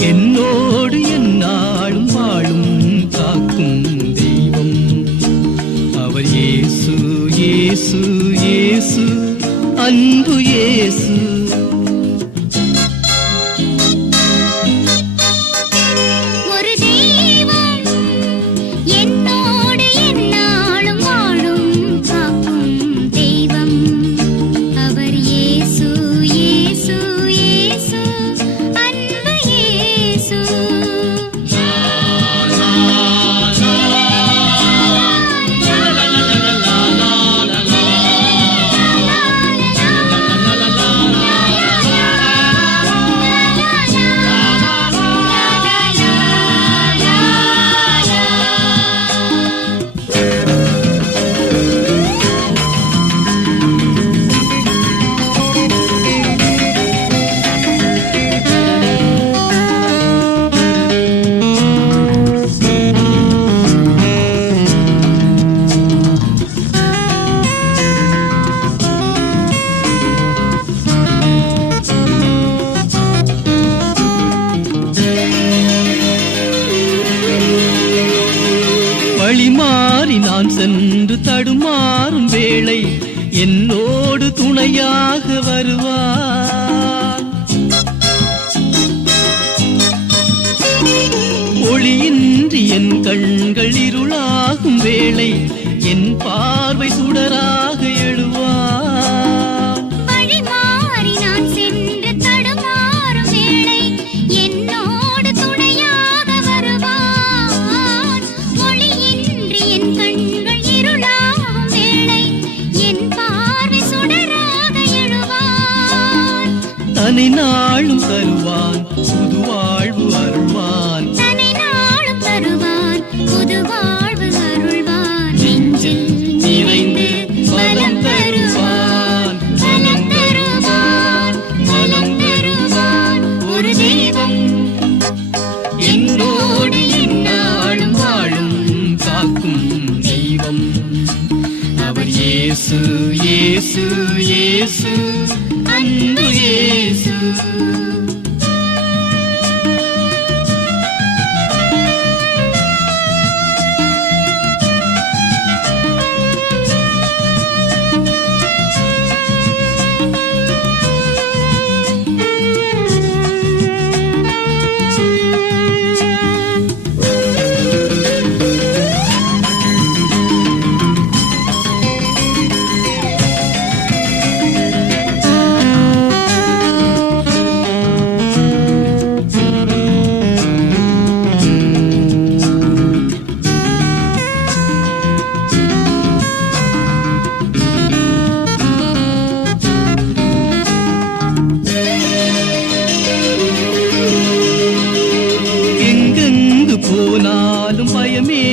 என்னோடு என்னாலும் வாழும் காக்கும் தெய்வம். அவர் இயேசு இயேசு இயேசு அன்பு இயேசு. நான் சென்று தடுமாறும் வேளை என்னோடு துணையாக வருவார். ஒளியின்றி என் கண்கள் இருளாகும் வேளை என் பார்வை சுடராக தனி நாளும் தருவான். புது வாழ்வு அருள்வான். தனை நாளும் தருவான். புது வாழ்வு அருள்வான். நெஞ்சில் நிறைந்து பலம் தருவான். பலம் தருவான். பலம் தருவான். ஒரு தெய்வம் என்னோடு எந்நாளும் வாழும் காக்கும் தெய்வம். அவர் இயேசு. இயேசு இயேசு அன்பு இயேசு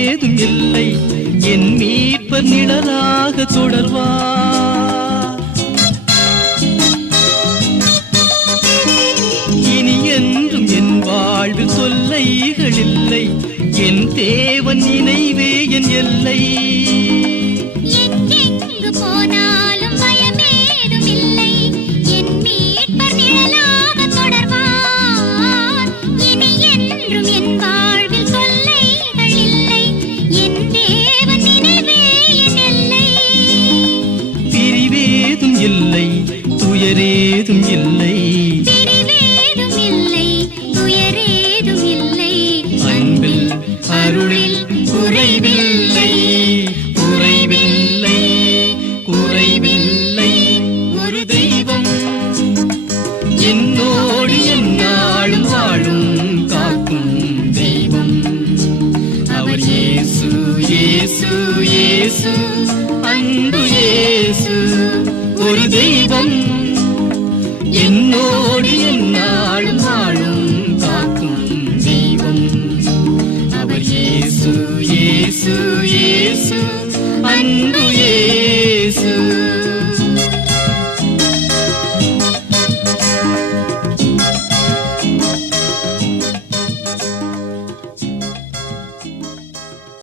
ஏதும் இல்லை. என் மீட்பர் நிழலாக தொடர்வார் இனி என்றும் என் வாழ்வில் சொல்லைகள் இல்லை. என் தேவன் நினைவே என் எல்லை. துயரேதும் இல்லை. அன்பில் அருளில் குறைவில்லை. குறைவில்லை குறைவில்லை. ஒரு தெய்வம் என்னோடு எந்நாளும் வாழும் காக்கும் தெய்வம். அவர் இயேசு இயேசு இயேசு அன்பு இயேசு. ஒரு தெய்வம்